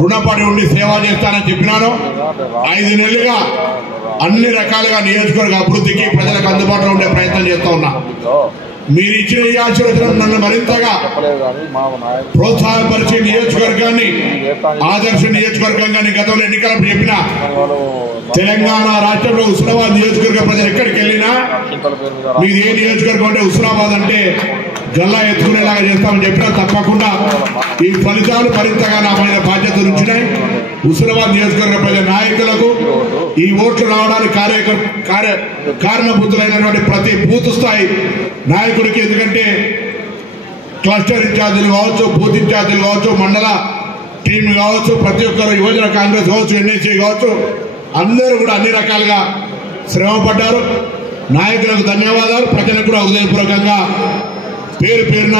రుణపడి ఉండి సేవ చేస్తానని చెప్పినాను. 5 నెలలుగా అన్ని రకాలుగా నియోజకవర్గ అభివృద్ధికి ప్రజలకు అందుబాటులో ఉండే ప్రయత్నం చేస్తా ఉన్నా. మీరు ఇచ్చిన ఈ ఆశీర్వచనం నన్ను మరింతగా ప్రోత్సాహపరిచి నియోజకవర్గాన్ని ఆదర్శ నియోజకవర్గంగా గతంలో ఎన్నికలకు చెప్పిన తెలంగాణ రాష్ట్రంలో హుస్నాబాద్ నియోజకవర్గ ప్రజలు ఎక్కడికి వెళ్ళినా మీది ఏ నియోజకవర్గం అంటే హుస్నాబాద్ అంటే గల్లా ఎత్తుకునేలాగా చేస్తామని చెప్పినా తప్పకుండా ఈ ఫలితాలు మరింతగా నా మీద బాధ్యత ఉంచినాయి. హుస్నాబాద్ నియోజకవర్గ ప్రజల నాయకులకు ఈ ఓట్లు రావడానికి కారణభూతులైనటువంటి ప్రతి బూత్ స్థాయి నాయకుడికి, ఎందుకంటే క్లస్టర్ ఇన్ఛార్జీలు కావచ్చు, బూత్ ఇన్ఛార్జీలు కావచ్చు, మండల టీం కావచ్చు, ప్రతి ఒక్కరు యువజన కాంగ్రెస్ కావచ్చు, ఎన్ఎస్సీ కావచ్చు, అందరూ కూడా అన్ని రకాలుగా శ్రమ పడ్డారు. నాయకులకు ధన్యవాదాలు. ప్రజలకు కూడా హృదయపూర్వకంగా పేరు పేరున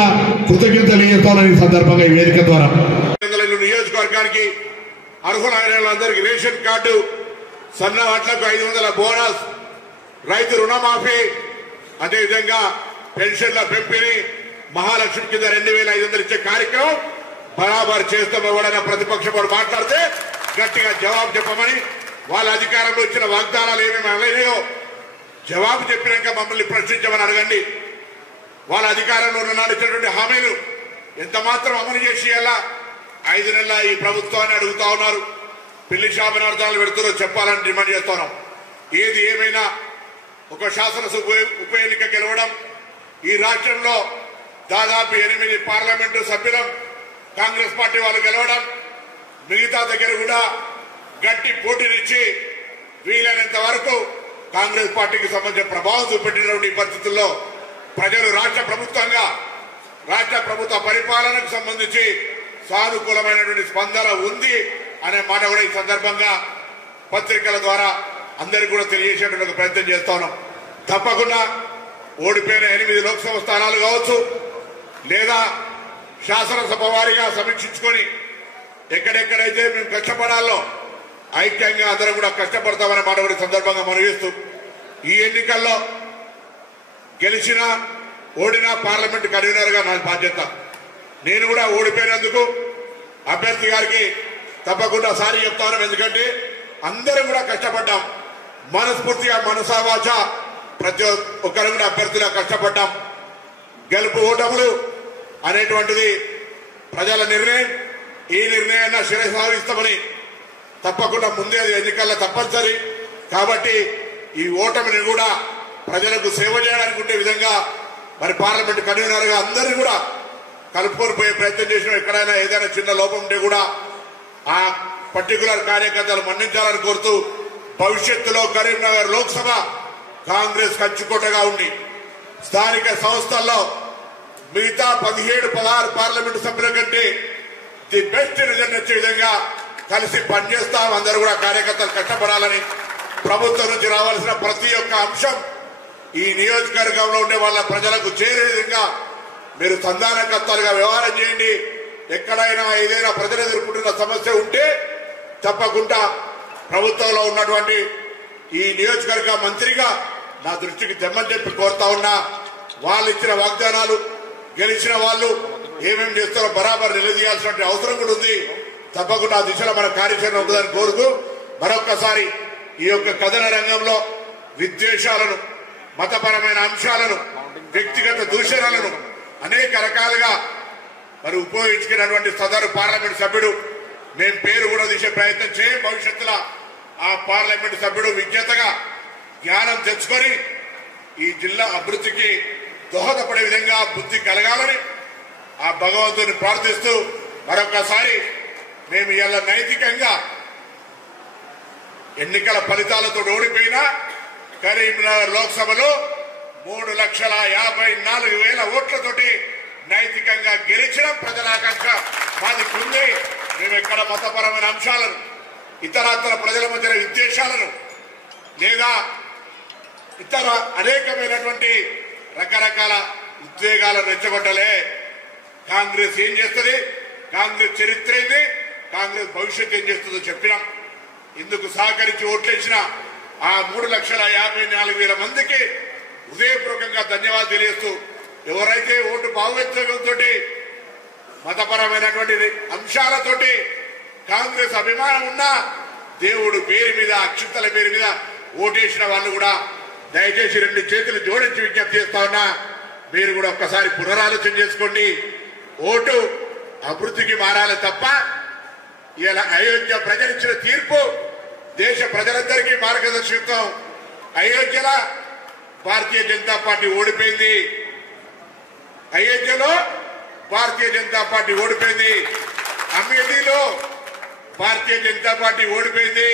కృతజ్ఞతలు తెలియజేస్తానని ఈ సందర్భంగా ఈ వేదిక ద్వారా నియోజకవర్గానికి అర్హులైన వాళ్ళందరికీ రేషన్ కార్డు, సన్న వడ్లకు 500 బోనస్, రైతు రుణమాఫీ, అదేవిధంగా పెన్షన్ల పెంపిణీ, మహాలక్ష్మి కింద 2500 ఇచ్చే కార్యక్రమం బరాబర్ చేస్తాం. ఎవరైనా ప్రతిపక్షం వారు మాట్లాడితే గట్టిగా జవాబు చెప్పమని, వాళ్ళ అధికారంలో ఇచ్చిన వాగ్దానాలు ఏమేమి అమలైనాయో జవాబు చెప్పినాక మమ్మల్ని ప్రశ్నించమని అడగండి. వాళ్ళ అధికారంలో ఉన్నాడు ఇచ్చినటువంటి హామీలు ఎంత మాత్రం అమలు చేసి ఎలా 5 నెలల ఈ ప్రభుత్వాన్ని అడుగుతా ఉన్నారు. పిల్లి శాపనార్థాలు పెడుతున్నారో చెప్పాలని డిమాండ్ చేస్తున్నాం. ఏది ఏమైనా ఒక శాసనసభ ఉప ఎన్నిక గెలవడం, ఈ రాష్ట్రంలో దాదాపు 8 పార్లమెంటు సభ్యులం కాంగ్రెస్ పార్టీ వాళ్ళు గెలవడం, మిగతా దగ్గర కూడా గట్టి పోటీనిచ్చి వీలైనంత వరకు కాంగ్రెస్ పార్టీకి సంబంధించిన ప్రభావం చూపెట్టినటువంటి పరిస్థితుల్లో ప్రజలు రాష్ట్ర ప్రభుత్వ పరిపాలనకు సంబంధించి సానుకూలమైనటువంటి స్పందన ఉంది అనే మాట కూడా ఈ సందర్భంగా పత్రికల ద్వారా అందరికీ కూడా తెలియజేసేటువంటి ప్రయత్నం చేస్తా ఉన్నాం. తప్పకుండా ఓడిపోయిన 8 లోక్సభ స్థానాలు కావచ్చు, లేదా శాసనసభ వారీగా సమీక్షించుకొని ఎక్కడెక్కడైతే మేము కష్టపడాలో ఐక్యంగా అందరం కూడా కష్టపడతామనే మాట కూడా సందర్భంగా మనవిస్తూ, ఈ ఎన్నికల్లో గెలిచినా ఓడినా పార్లమెంట్ కన్వీనర్ గా నా బాధ్యత. నేను కూడా ఓడిపోయినందుకు అభ్యర్థి గారికి తప్పకుండా సారీ చెప్తాను. ఎందుకంటే అందరం కూడా కష్టపడ్డాం, మనస్ఫూర్తిగా మనసావాచ ప్రతి ఒక్కరు కూడా అభ్యర్థిగా కష్టపడ్డాం. గెలుపు ఓటములు అనేటువంటిది ప్రజల నిర్ణయం. ఈ నిర్ణయాన్ని శిరసావిస్తామని తప్పకుండా ముందే అది ఎన్నికల్లో తప్పనిసరి. కాబట్టి ఈ ఓటమిని కూడా ప్రజలకు సేవ చేయడానికి ఉండే విధంగా మరి పార్లమెంట్ కన్వీనర్ గా అందరినీ కూడా కలుపుకొని పోయే ప్రయత్నం చేసిన, ఎక్కడైనా ఏదైనా చిన్న లోపం ఉంటే కూడా ఆ పర్టికులర్ కార్యకర్తలు మన్నించాలని కోరుతూ, భవిష్యత్తులో కరీంనగర్ లోక్సభ కాంగ్రెస్ కంచుకోటగా ఉండి స్థానిక సంస్థల్లో మిగతా 17-16 పార్లమెంటు సభ్యుల కంటే ది బెస్ట్ రిజల్ట్ వచ్చే విధంగా కలిసి పనిచేస్తాం. అందరూ కూడా కార్యకర్తలు కష్టపడాలని, ప్రభుత్వం నుంచి రావాల్సిన ప్రతి ఒక్క అంశం ఈ నియోజకవర్గంలో ఉండే వాళ్ళ ప్రజలకు చేరే విధంగా మీరు సంధానకర్తలుగా వ్యవహారం చేయండి. ఎక్కడైనా ఏదైనా ప్రజలు ఎదుర్కొంటున్న సమస్య ఉంటే తప్పకుండా ప్రభుత్వంలో ఉన్నటువంటి ఈ నియోజకవర్గ మంత్రిగా నా దృష్టికి తెమ్మని చెప్పి కోరుతా ఉన్నా. వాళ్ళు ఇచ్చిన వాగ్దానాలు గెలిచిన వాళ్ళు ఏమేమి చేస్తారో బరాబర్ నిలదీయాల్సిన అవసరం కూడా ఉంది. తప్పకుండా ఆ దిశలో మన కార్యాచరణ ఉంటుందని కోరుతూ, మరొక్కసారి ఈ యొక్క కథన రంగంలో విద్వేషాలను, మతపరమైన అంశాలను, వ్యక్తిగత దూషణలను అనేక రకాలుగా మరి ఉపయోగించుకున్నటువంటి సదరు పార్లమెంట్ సభ్యుడు, మేము పేరు కూడా తీసే ప్రయత్నం చేయం. భవిష్యత్తులో ఆ పార్లమెంట్ సభ్యుడు విజ్ఞతగా జ్ఞానం తెచ్చుకొని ఈ జిల్లా అభివృద్ధికి దోహదపడే విధంగా బుద్ధి కలగాలని ఆ భగవంతుని ప్రార్థిస్తూ, మరొకసారి మేము ఇలా నైతికంగా ఎన్నికల ఫలితాలతో ఓడిపోయినా కరీంనగర్ లోక్సభలో 3,54,000 ఓట్లతోటి నైతికంగా గెలిచిన ప్రజల ఆకాంక్ష మాది ఉంది. మేము ఎక్కడ మతపరమైన అంశాలను, ఇతరత్ర ప్రజల మధ్య విద్వేషాలను లేదా ఇతర అనేకమైనటువంటి రకరకాల ఉద్వేగాలను రెచ్చగొట్టలే. కాంగ్రెస్ ఏం చేస్తుంది, కాంగ్రెస్ చరిత్ర ఏంది, కాంగ్రెస్ భవిష్యత్తు ఏం చేస్తుందో చెప్పినాం. ఇందుకు సహకరించి ఓట్లేసిన ఆ 3,54,000 మందికి హృదయపూర్వకంగా ధన్యవాదాలు తెలియజేస్తూ, ఎవరైతే ఓటు భావోద్వేగంతో మతపరమైనటువంటి అంశాలతోటి కాంగ్రెస్ అభిమానం ఉన్నా దేవుడు పేరు మీద అక్షింతల పేరు మీద ఓటేసిన వాళ్ళు కూడా దయచేసి 2 చేతులు జోడించి విజ్ఞప్తి చేస్తా ఉన్నా, మీరు కూడా ఒక్కసారి పునరాలోచన చేసుకోండి. ఓటు అభివృద్ధికి మారాలి తప్ప ఇలా అయోధ్య ప్రజలిచ్చిన తీర్పు దేశ ప్రజలందరికీ మార్గదర్శకత్వం. అయోధ్యలో భారతీయ జనతా పార్టీ ఓడిపోయింది, అయోధ్యలో భారతీయ జనతా పార్టీ ఓడిపోయింది, అమేఠీలో భారతీయ జనతా పార్టీ ఓడిపోయింది,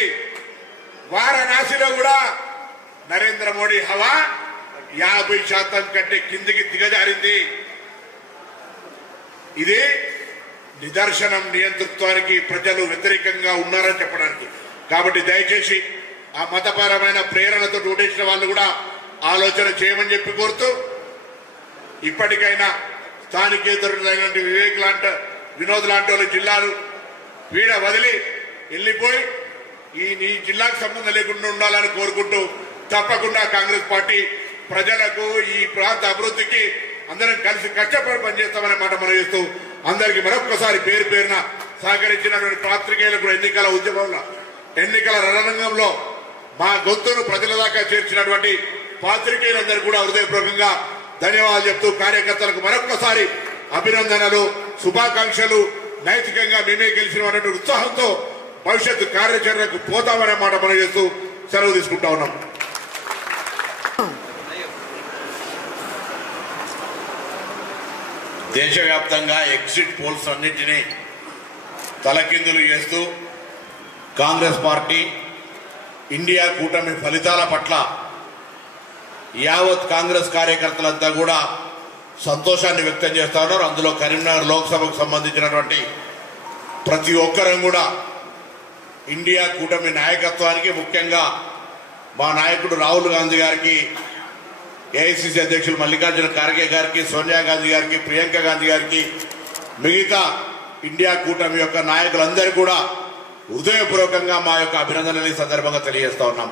వారణాసిలో కూడా నరేంద్ర మోడీ హవా 50% కంటే కిందికి దిగజారింది. ఇది నిదర్శనం నియంతృత్వానికి ప్రజలు వ్యతిరేకంగా ఉన్నారని చెప్పడానికి. కాబట్టి దయచేసి ఆ మతపరమైన ప్రేరణతో ఓటేసిన వాళ్ళు కూడా ఆలోచన చేయమని చెప్పి కోరుతూ, ఇప్పటికైనా స్థానికేతరులైనటువంటి వినోద్ లాంటి వాళ్ళు జిల్లాను వీడ వదిలి వెళ్ళిపోయి ఈ జిల్లాకు సంబంధం లేకుండా ఉండాలని కోరుకుంటూ, తప్పకుండా కాంగ్రెస్ పార్టీ ప్రజలకు ఈ ప్రాంత అభివృద్ధికి అందరం కలిసి కష్టపడి పనిచేస్తామనే మాట మనం చేస్తూ, అందరికీ మరొక్కసారి పేరు పేరున సహకరించినటువంటి పాత్రికేయులకు ఎన్నికల ఉద్యమంలో ఎన్నికల రణరంగంలో మా గొంతును ప్రజల దాకా చేర్చినటువంటి పాత్రికేయులందరూ కూడా హృదయపూర్వకంగా ధన్యవాదాలు చెప్తూ, కార్యకర్తలకు మరొక్కసారి అభినందనలు, శుభాకాంక్షలు. నైతికంగా మేమే గెలిచినటువంటి ఉత్సాహంతో భవిష్యత్తు కార్యాచరణకు పోతామనే మాట మనం చేస్తూ సెలవు తీసుకుంటా ఉన్నాం. దేశవ్యాప్తంగా ఎగ్జిట్ పోల్స్ అన్నింటినీ తలకిందులు చేస్తూ కాంగ్రెస్ పార్టీ ఇండియా కూటమి ఫలితాల పట్ల యావత్ కాంగ్రెస్ కార్యకర్తలంతా కూడా సంతోషాన్ని వ్యక్తం చేస్తా ఉన్నారు. అందులో కరీంనగర్ లోక్సభకు సంబంధించినటువంటి ప్రతి ఒక్కరం కూడా ఇండియా కూటమి నాయకత్వానికి, ముఖ్యంగా మా నాయకుడు రాహుల్ గాంధీ గారికి, ఏఐసిసి అధ్యక్షులు మల్లికార్జున ఖార్గే గారికి, సోనియా గాంధీ గారికి, ప్రియాంక గాంధీ గారికి, మిగతా ఇండియా కూటమి యొక్క నాయకులందరూ కూడా హృదయపూర్వకంగా మా యొక్క అభినందనలు ఈ సందర్భంగా తెలియజేస్తా ఉన్నాం.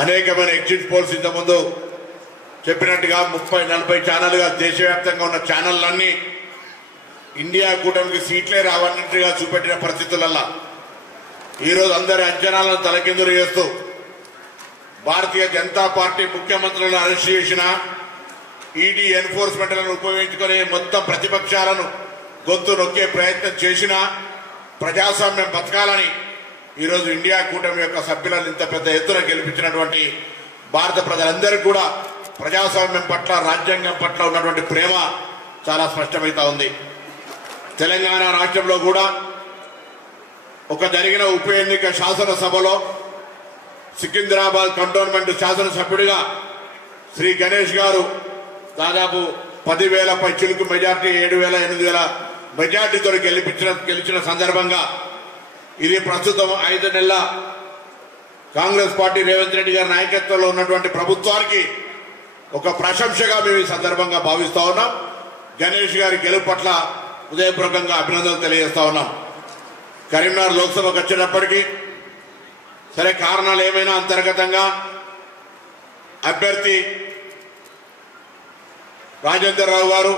అనేకమైన ఎగ్జిట్ పోల్స్ ఇంతకుముందు చెప్పినట్టుగా 30-40 ఛానల్గా దేశవ్యాప్తంగా ఉన్న ఛానళ్ళన్నీ ఇండియా కూటమికి సీట్లే రావన్నట్టుగా చూపెట్టిన పరిస్థితులల్లా ఈరోజు అందరి అంచనాలను తలకిందులు చేస్తూ భారతీయ జనతా పార్టీ ముఖ్యమంత్రులను అరెస్ట్ చేసిన, ఈడీ ఎన్ఫోర్స్మెంట్లను ఉపయోగించుకుని మొత్తం ప్రతిపక్షాలను గొంతు నొక్కే ప్రయత్నం చేసిన, ప్రజాస్వామ్యం బతకాలని ఈరోజు ఇండియా కూటమి యొక్క సభ్యులను ఇంత పెద్ద ఎత్తున గెలిపించినటువంటి భారత ప్రజలందరికీ కూడా ప్రజాస్వామ్యం పట్ల, రాజ్యాంగం పట్ల ఉన్నటువంటి ప్రేమ చాలా స్పష్టమవుతా ఉంది. తెలంగాణ రాష్ట్రంలో కూడా ఒక జరిగిన ఉప ఎన్నిక శాసనసభలో సికింద్రాబాద్ కంటోన్మెంట్ శాసనసభ్యుడిగా శ్రీ గణేష్ గారు దాదాపు 10,000 పైచిలుకు మెజార్టీ, 7,000-8,000 మెజార్టీతో గెలిచిన సందర్భంగా ఇది ప్రస్తుతం 5 నెలల కాంగ్రెస్ పార్టీ రేవంత్ రెడ్డి గారి నాయకత్వంలో ఉన్నటువంటి ప్రభుత్వానికి ఒక ప్రశంసగా మేము ఈ సందర్భంగా భావిస్తా ఉన్నాం. గణేష్ గారి గెలుపు పట్ల హృదయపూర్వకంగా అభినందనలు తెలియజేస్తా ఉన్నాం. కరీంనగర్ లోక్సభకు వచ్చేటప్పటికీ సరే కారణాలు ఏమైనా అంతర్గతంగా అభ్యర్థి రాజేందర్ రావు గారు,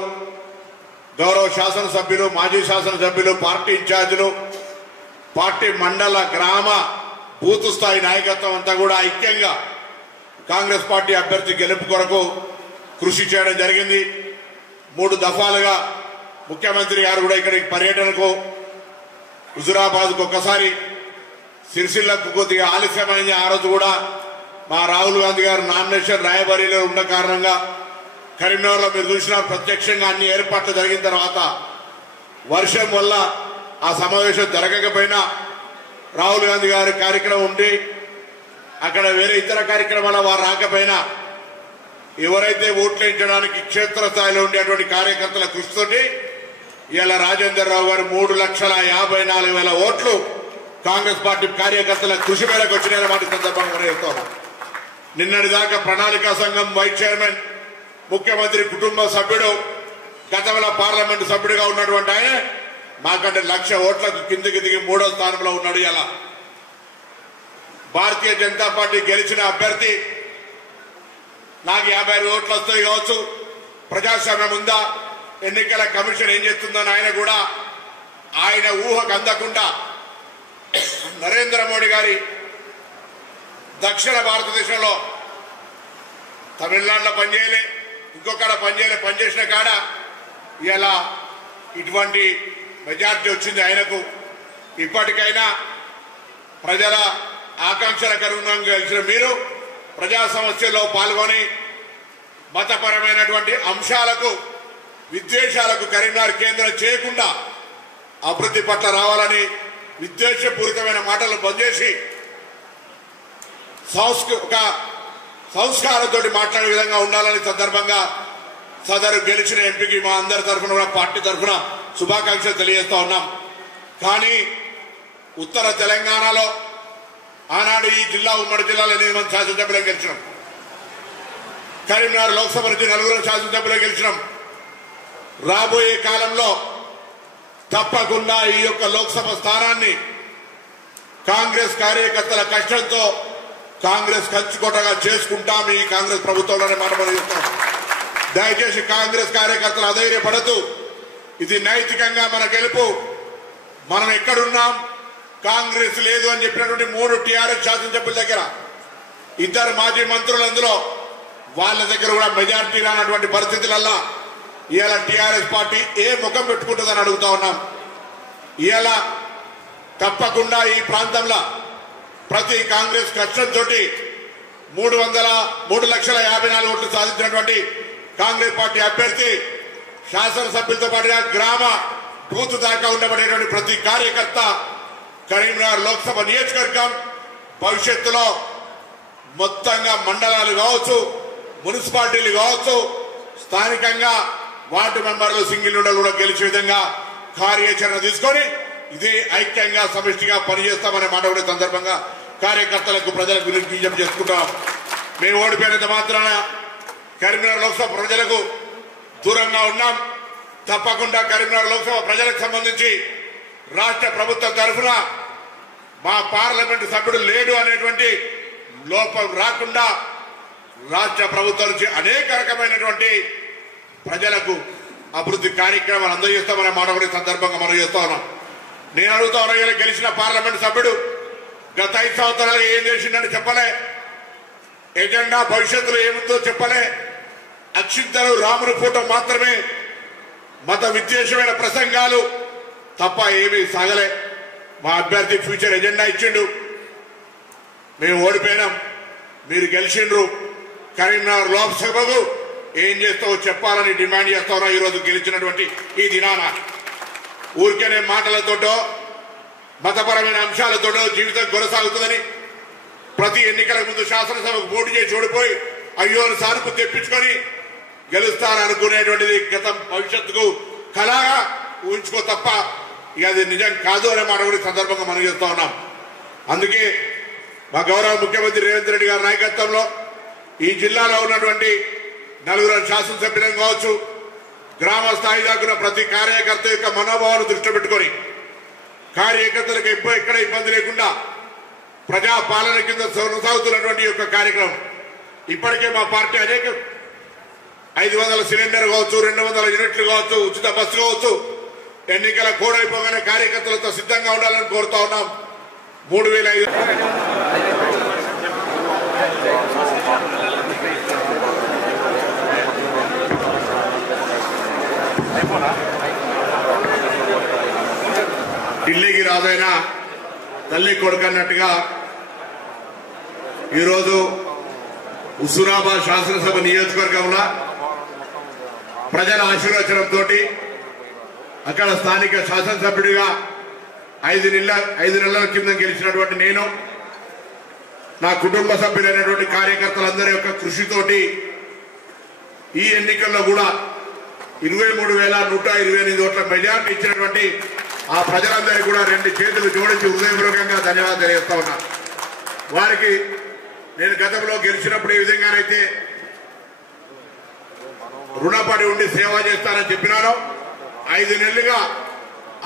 గౌరవ శాసనసభ్యులు, మాజీ శాసనసభ్యులు, పార్టీ ఇన్ఛార్జీలు, పార్టీ మండల, గ్రామ, బూత్ స్థాయి నాయకత్వం అంతా కూడా ఐక్యంగా కాంగ్రెస్ పార్టీ అభ్యర్థి గెలుపు కొరకు కృషి చేయడం జరిగింది. 3 దఫాలుగా ముఖ్యమంత్రి గారు కూడా ఇక్కడికి పర్యటనకు హుజురాబాద్కు ఒక్కసారి, సిరిసిల్లకు కొద్దిగా ఆలస్యమైంది. ఆ రోజు కూడా మా రాహుల్ గాంధీ గారు నామినేషన్ రాయబరీలో ఉన్న కారణంగా కరీంనగర్లో మీరు చూసిన ప్రత్యక్షంగా అన్ని ఏర్పాట్లు జరిగిన తర్వాత వర్షం వల్ల ఆ సమావేశం జరగకపోయినా రాహుల్ గాంధీ గారి కార్యక్రమం ఉండి అక్కడ వేరే ఇతర కార్యక్రమాల వారు రాకపోయినా ఎవరైతే ఓట్లు వేయించడానికి క్షేత్రస్థాయిలో ఉండేటువంటి కార్యకర్తల కృషితోటి ఇలా రాజేందర్ రావు గారు 3,54,000 ఓట్లు కాంగ్రెస్ పార్టీ కార్యకర్తల కృషి మేరకు వచ్చిన మాట సందర్భంగా చెప్తాను. నిన్నటిదాకా ప్రణాళికా సంఘం వైస్ చైర్మన్, ముఖ్యమంత్రి కుటుంబ సభ్యుడు, గతంలో పార్లమెంటు సభ్యుడిగా ఉన్నటువంటి ఆయన మాకంటే 1,00,000 ఓట్లకు కిందికి దిగి 3వ స్థానంలో ఉన్నాడు. ఇలా భారతీయ జనతా పార్టీ గెలిచిన అభ్యర్థి నాకు 50 ఓట్లు వస్తాయి కావచ్చు, ప్రజాస్వామ్యం ఉందా, ఎన్నికల కమిషన్ ఏం చేస్తుందని ఆయన కూడా ఆయన ఊహకు అందకుండా నరేంద్ర మోడీ గారి దక్షిణ భారతదేశంలో తమిళనాడులో పనిచేయలే, ఇంకొకడ పనిచేయలే, పనిచేసిన కాడ ఇలా ఇటువంటి మెజార్టీ వచ్చింది ఆయనకు. ఇప్పటికైనా ప్రజల ఆకాంక్షలకు అనుగుణంగా గెలిచిన మీరు ప్రజా సమస్యల్లో పాల్గొని మతపరమైనటువంటి అంశాలకు విద్వేషాలకు కరీంనగర్ కేంద్రం చేయకుండా అభివృద్ధి పట్ల రావాలని విద్వేషపూరితమైన మాటలు బంద్ చేసి ఒక సంస్కారంతో మాట్లాడే విధంగా ఉండాలని సందర్భంగా సదరు గెలిచిన ఎంపీకి మా అందరి తరఫున కూడా పార్టీ తరఫున శుభాకాంక్షలు తెలియజేస్తా ఉన్నాం. కానీ ఉత్తర తెలంగాణలో ఆనాడు ఈ జిల్లా ఉమ్మడి జిల్లాలో 8 మంది శాసనసభ్యులు గెలిచినాం. కరీంనగర్ లోక్సభ నుంచి 4 శాసనసభ్యులు గెలిచినాం. రాబోయే కాలంలో తప్పకుండా ఈ యొక్క లోక్సభ స్థానాన్ని కాంగ్రెస్ కార్యకర్తల కష్టంతో కాంగ్రెస్ కంచుకోటగా చేసుకుంటాం ఈ కాంగ్రెస్ ప్రభుత్వంలోనే మనం చెప్తాం. దయచేసి కాంగ్రెస్ కార్యకర్తలు అధైర్యపడద్దు. ఇది నైతికంగా మన గెలుపు. మనం ఎక్కడున్నాం, కాంగ్రెస్ లేదు అని చెప్పినటువంటి 3 టీఆర్ఎస్ శాసనసభ్యుల దగ్గర 2 మాజీ మంత్రులు, అందులో వాళ్ళ దగ్గర కూడా మెజార్టీ రానటువంటి పరిస్థితులల్లా ఇవాళ టీఆర్ఎస్ పార్టీ ఏ ముఖం పెట్టుకుంటుందని అడుగుతా ఉన్నాం. ఇవాళ తప్పకుండా ఈ ప్రాంతంలో ప్రతి కాంగ్రెస్ కష్టంతో 3,50,4 ఓట్లు సాధించినటువంటి కాంగ్రెస్ పార్టీ అభ్యర్థి శాసనసభ్యులతో పాటుగా గ్రామ బూత్ దాకా ఉండబడేటువంటి ప్రతి కార్యకర్త కరీంనగర్ లోక్సభ నియోజకవర్గం భవిష్యత్తులో మొత్తంగా మండలాలు కావచ్చు, మున్సిపాలిటీలు కావచ్చు, స్థానికంగా వార్డు మెంబర్లు సింగిల్ విండోలు కూడా గెలిచే విధంగా కార్యాచరణ తీసుకొని ఇదే ఐక్యంగా సమిష్టిగా పనిచేస్తామనే మాట కూడా సందర్భంగా కార్యకర్తలకు ప్రజలకు విజ్ఞప్తి చేసుకుంటాం. మేము ఓడిపోయినంత మాత్రాన కరీంనగర్ లోక్సభ ప్రజలకు దూరంగా ఉన్నాం. తప్పకుండా కరీంనగర్ లోక్సభ ప్రజలకు సంబంధించి రాష్ట్ర ప్రభుత్వం తరఫున మా పార్లమెంటు సభ్యుడు లేడు అనేటువంటి లోపం రాకుండా రాష్ట్ర ప్రభుత్వం నుంచి అనేక రకమైనటువంటి ప్రజలకు అభివృద్ధి కార్యక్రమాలు అందజేస్తామనే మాట కూడా సందర్భంగా మనం చేస్తా ఉన్నాం. నేను అడుగుతా ఉన్నా, ఇలా గెలిచిన పార్లమెంటు సభ్యుడు గత 5 సంవత్సరాలు ఏం చేసిందని చెప్పలే, ఎజెండా భవిష్యత్తులో ఏముందో చెప్పలే, అక్షింతలు రాముని ఫోటో మాత్రమే, మత విద్వేషమైన ప్రసంగాలు తప్ప ఏమీ సాగలే. మా అభ్యర్థి ఫ్యూచర్ ఎజెండా ఇచ్చిండు. మేము ఓడిపోయినాం, మీరు గెలిచిండ్రు. కరీంనగర్ లోక్సభకు ఏం చేస్తావో చెప్పాలని డిమాండ్ చేస్తా ఉన్నా. ఈరోజు గెలిచినటువంటి ఈ దినాన ఊరికేనే మాటలతోటో మతపరమైన అంశాలతోటో జీవితం కొనసాగుతుందని ప్రతి ఎన్నికల ముందు శాసనసభకు పోటీ చేసి ఓడిపోయి అయ్యో సానుకు తెప్పించుకొని గెలుస్తారనుకునేటువంటిది గతం భవిష్యత్తుకు కళగా ఊహించుకో తప్ప ఇక అది నిజం కాదు అనే మాట కూడా సందర్భంగా మనం చేస్తా ఉన్నాం. అందుకే మా గౌరవ ముఖ్యమంత్రి రేవంత్ రెడ్డి గారి నాయకత్వంలో ఈ జిల్లాలో ఉన్నటువంటి 4 శాసనసభ్యులను కావచ్చు, గ్రామ స్థాయి దాకా ప్రతి కార్యకర్త యొక్క మనోభావాన్ని దృష్టిలో పెట్టుకొని కార్యకర్తలకు ఎక్కడ ఇబ్బంది లేకుండా ప్రజా పాలన కింద కొనసాగుతున్నటువంటి యొక్క కార్యక్రమం ఇప్పటికే మా పార్టీ అనేక 500 సిలిండర్ కావచ్చు, 200 యూనిట్లు కావచ్చు, ఉచిత బస్సు కావచ్చు, ఎన్నికల కోడ్ అయిపోగానే కార్యకర్తలతో సిద్ధంగా ఉండాలని కోరుతా ఉన్నాం. 3,500 ఢిల్లీకి రాదైనా తల్లి కొడుకన్నట్టుగా ఈరోజు హుస్నాబాద్ శాసనసభ నియోజకవర్గంలో ప్రజల ఆశీర్వచనంతో అక్కడ స్థానిక శాసనసభ్యుడిగా 5 నెలల కింద గెలిచినటువంటి నేను, నా కుటుంబ సభ్యులైనటువంటి కార్యకర్తలందరి యొక్క కృషితోటి ఈ ఎన్నికల్లో కూడా 23,128 ఓట్ల మెజార్టీ ఇచ్చినటువంటి ఆ ప్రజలందరికీ కూడా 2 చేతులు జోడించి హృదయపూర్వకంగా ధన్యవాదాలు తెలియజేస్తా ఉన్నా. వారికి నేను గతంలో గెలిచినప్పుడు ఏ విధంగానైతే రుణపడి ఉండి సేవ చేస్తానని చెప్పినారో 5 నెలలుగా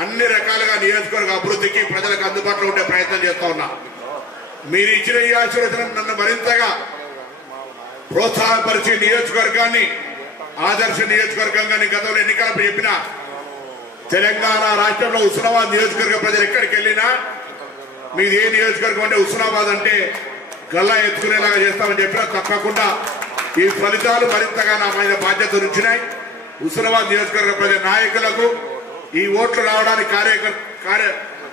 అన్ని రకాలుగా నియోజకవర్గ అభివృద్ధికి ప్రజలకు అందుబాటులో ఉండే ప్రయత్నం చేస్తా ఉన్నా. మీరు ఇచ్చిన ఈ ఆశీర్వచనం నన్ను మరింతగా ప్రోత్సాహపరిచి నియోజకవర్గాన్ని ఆదర్శ నియోజకవర్గంగా నేను గతంలో ఎన్నికలపై చెప్పిన తెలంగాణ రాష్ట్రంలో హుస్నాబాద్ నియోజకవర్గ ప్రజలు ఎక్కడికి వెళ్ళినా మీది ఏ నియోజకవర్గం అంటే హుస్నాబాద్ అంటే గల్లా ఎత్తుకునేలాగా చేస్తామని చెప్పినా తప్పకుండా ఈ ఫలితాలు మరింతగా నా మీద బాధ్యత ఉంచినాయి. హుస్నాబాద్ నియోజకవర్గ ప్రజల నాయకులకు ఈ ఓట్లు రావడానికి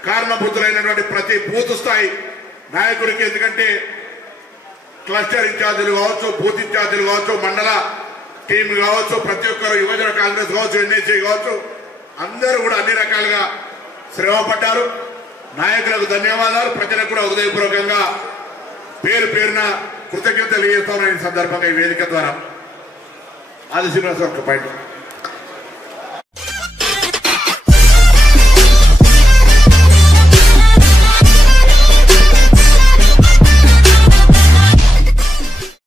కారణభూతులైనటువంటి ప్రతి బూత్ స్థాయి నాయకుడికి, ఎందుకంటే క్లస్టర్ ఇన్ఛార్జీలు కావచ్చు, బూత్ ఇన్ఛార్జీలు కావచ్చు, మండల టీం కావచ్చు, ప్రతి ఒక్కరు యువజన కాంగ్రెస్ కావచ్చు, ఎన్ఎస్సీ కావచ్చు, అందరూ కూడా అన్ని రకాలుగా శ్రమ పడ్డారు. నాయకులకు ధన్యవాదాలు. ప్రజలకు కూడా హృదయపూర్వకంగా పేరు పేరున కృతజ్ఞతలు తెలియజేస్తామని ఈ సందర్భంగా ఈ వేదిక ద్వారా ఆది శ్రీనివాస పాయింట్